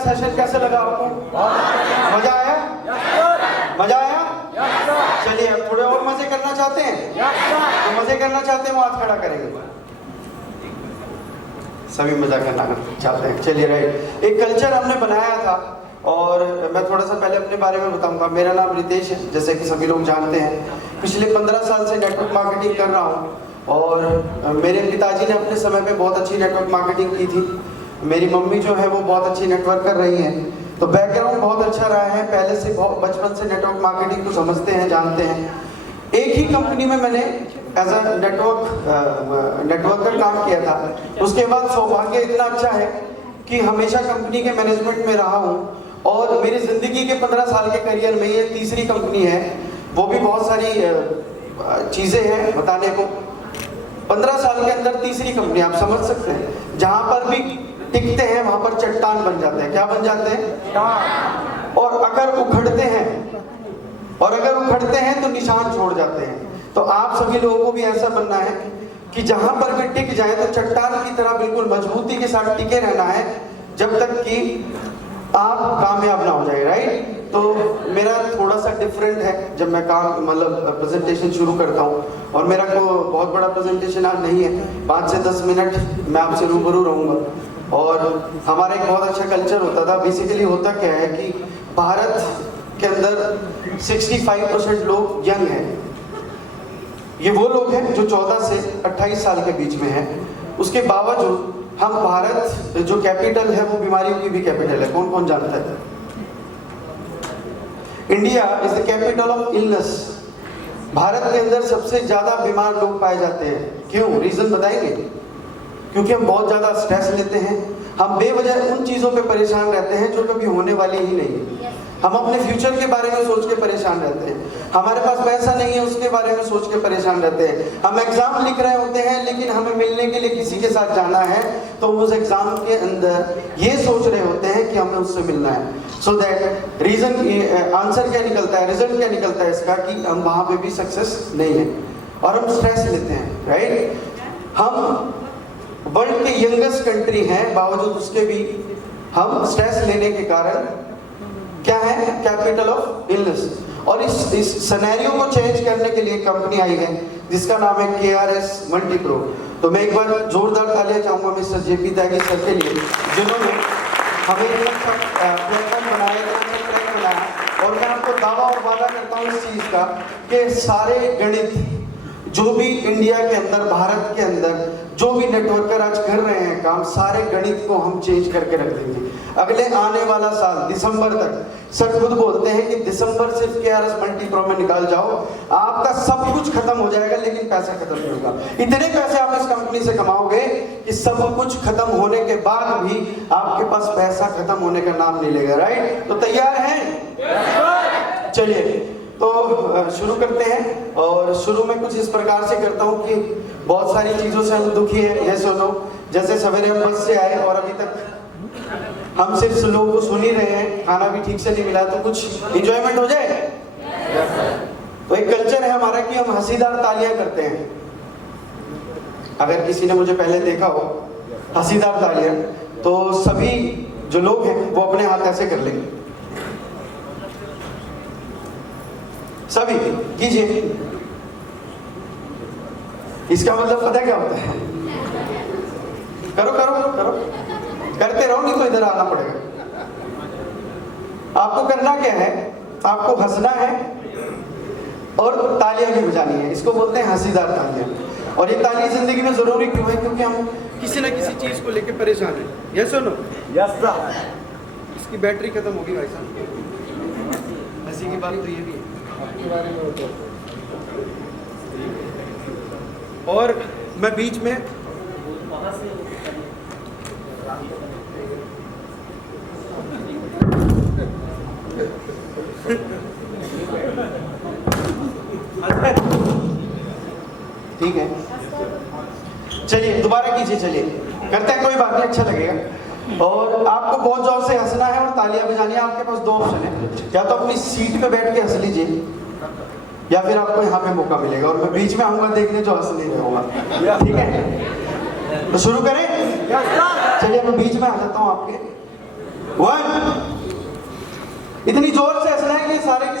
Session कैसे लगा आपको? मजा आया? मजा आया? चलिए अब थोड़े और मजे करना चाहते हैं? तो मजे करना चाहते हैं वो हाथ खड़ा करेंगे। सभी मजा करना चाहते हैं। चलिए राइट, एक कल्चर हमने बनाया था और मैं थोड़ा सा पहले अपने बारे में बताऊंगा। मेरा नाम रितेश है, जैसे कि सभी लोग जानते हैं। पिछले 15 साल से नेटवर्क मार्केटिंग कर रहा हूँ और मेरे पिताजी ने अपने समय पे बहुत अच्छी नेटवर्क मार्केटिंग की थी। मेरी मम्मी जो है वो बहुत अच्छी नेटवर्क कर रही हैं, तो बैकग्राउंड बहुत अच्छा रहा है। पहले से बहुत बचपन से नेटवर्क मार्केटिंग को समझते हैं, जानते हैं। एक ही कंपनी में मैंने एज अ नेटवर्कर काम किया था। उसके बाद सौभाग्य इतना अच्छा है कि हमेशा कंपनी के मैनेजमेंट में रहा हूँ और मेरी ज़िंदगी के 15 साल के करियर में ये तीसरी कंपनी है। वो भी बहुत सारी चीज़ें हैं बताने को। 15 साल के अंदर तीसरी कंपनी, आप समझ सकते हैं। जहाँ पर भी टिकते हैं वहाँ पर चट्टान बन जाते हैं। क्या बन जाते हैं? और अगर उखड़ते हैं तो निशान छोड़ जाते हैं। तो आप सभी लोगों को भी ऐसा बनना है कि जहां पर भी टिक जाए तो चट्टान की तरह बिल्कुल मजबूती के साथ टिके रहना है जब तक कि आप कामयाब ना हो जाए। राइट? तो मेरा थोड़ा सा डिफरेंट है जब मैं काम प्रेजेंटेशन शुरू करता हूँ, और मेरा को बहुत बड़ा प्रेजेंटेशन आज नहीं है। 5 से 10 मिनट मैं आपसे रूबरू रहूँगा। और हमारा एक बहुत अच्छा कल्चर होता था। बेसिकली होता क्या है कि भारत के अंदर 65% लोग यंग हैं। ये वो लोग हैं जो 14 से 28 साल के बीच में हैं। उसके बावजूद हम भारत जो कैपिटल है वो बीमारियों की भी कैपिटल है। कौन कौन जानता है? India is the capital of illness. Bharat के अंदर सबसे ज्यादा बीमार लोग पाए जाते हैं। क्यों? रीजन बताएंगे? क्योंकि हम बहुत ज्यादा स्ट्रेस लेते हैं। हम बेवजह उन चीजों पे परेशान रहते हैं जो कभी होने वाली ही नहीं। हम अपने फ्यूचर के बारे में सोच के परेशान रहते हैं। हमारे पास पैसा नहीं है उसके बारे में सोच के परेशान रहते हैं। हम एग्जाम लिख रहे होते हैं लेकिन हमें मिलने के लिए किसी के साथ जाना है तो उस एग्जाम के अंदर ये सोच रहे होते हैं कि हमें उससे मिलना है। सो दैट रीजन, आंसर क्या निकलता है, रिजल्ट क्या निकलता है इसका कि हम वहां पे भी सक्सेस नहीं है और हम स्ट्रेस लेते हैं। राइट? हम वर्ल्ड के यंगेस्ट कंट्री हैं, बावजूद उसके भी हम स्ट्रेस लेने के कारण क्या है? Capital of illness. और इस सिनेरियो को चेंज करने के लिए कंपनी आई है जिसका नाम है KRS मल्टीप्रो। तो मैं एक बार जोरदार तालियां चाहूंगा मिस्टर JP त्यागी सर के लिए, जिन्होंने हमें प्लेटफॉर्म बनाया। और मैं आपको दावा और वादा करता हूँ इस चीज का कि सारे गणित जो भी इंडिया के अंदर, भारत के अंदर जो भी नेटवर्कर आज कर रहे हैं काम, सारे गणित को हम चेंज करके रख देंगे। अगले आने वाला साल दिसंबर तक, सर खुद बोलते हैं कि दिसंबर सिर्फ KRS मल्टीप्रो में निकाल जाओ, आपका सब कुछ खत्म हो जाएगा लेकिन पैसा खत्म नहीं होगा। इतने पैसे आप इस कंपनी से कमाओगे कि सब कुछ खत्म होने के बाद भी आपके पास पैसा खत्म होने का नाम नहीं लेगा। राइट? तो तैयार हैं? चलिए तो शुरू करते हैं। और शुरू में कुछ इस प्रकार से करता हूँ कि बहुत सारी चीजों से हम दुखी है। ये सुनो, जैसे सवेरे हम बस से आए और अभी तक हम सिर्फ लोगों को सुन ही रहे हैं, खाना भी ठीक से नहीं मिला, तो कुछ इंजॉयमेंट हो जाए। तो एक कल्चर है हमारा कि हम हंसीदार तालियां करते हैं। अगर किसी ने मुझे पहले देखा हो हंसीदार तालियां, तो सभी जो लोग हैं वो अपने हाथ ऐसे कर लेंगे। सभी कीजिए। इसका मतलब पता क्या होता है? करो करो करो, करते रहो, नहीं तो इधर आना पड़ेगा। आपको करना क्या है? आपको हंसना है और तालियां भी बजानी है। इसको बोलते हैं हंसीदार तालियां। और ये ताली जिंदगी में जरूरी क्यों है? क्योंकि हम किसी ना किसी चीज को लेकर परेशान हैं। यस और नो? Yes sir. इसकी बैटरी खत्म होगी भाई साहब। हंसी की बात तो ये भी है। और मैं बीच में ठीक है, चलिए दोबारा कीजिए। चलिए करते हैं, कोई बात नहीं, अच्छा लगेगा। और आपको बहुत जोर से हंसना है और तालियां बजानी है। आपके पास 2 ऑप्शन है, या तो अपनी सीट पे बैठ के हंस लीजिए या फिर आपको यहाँ पे मौका मिलेगा और मैं बीच में आऊंगा देखने जो हंस नहीं होगा। ठीक है, तो शुरू करें? चलिए मैं बीच में आ जाता हूँ आपके। 1 इतनी जोर से हंसना है कि सारे की सारी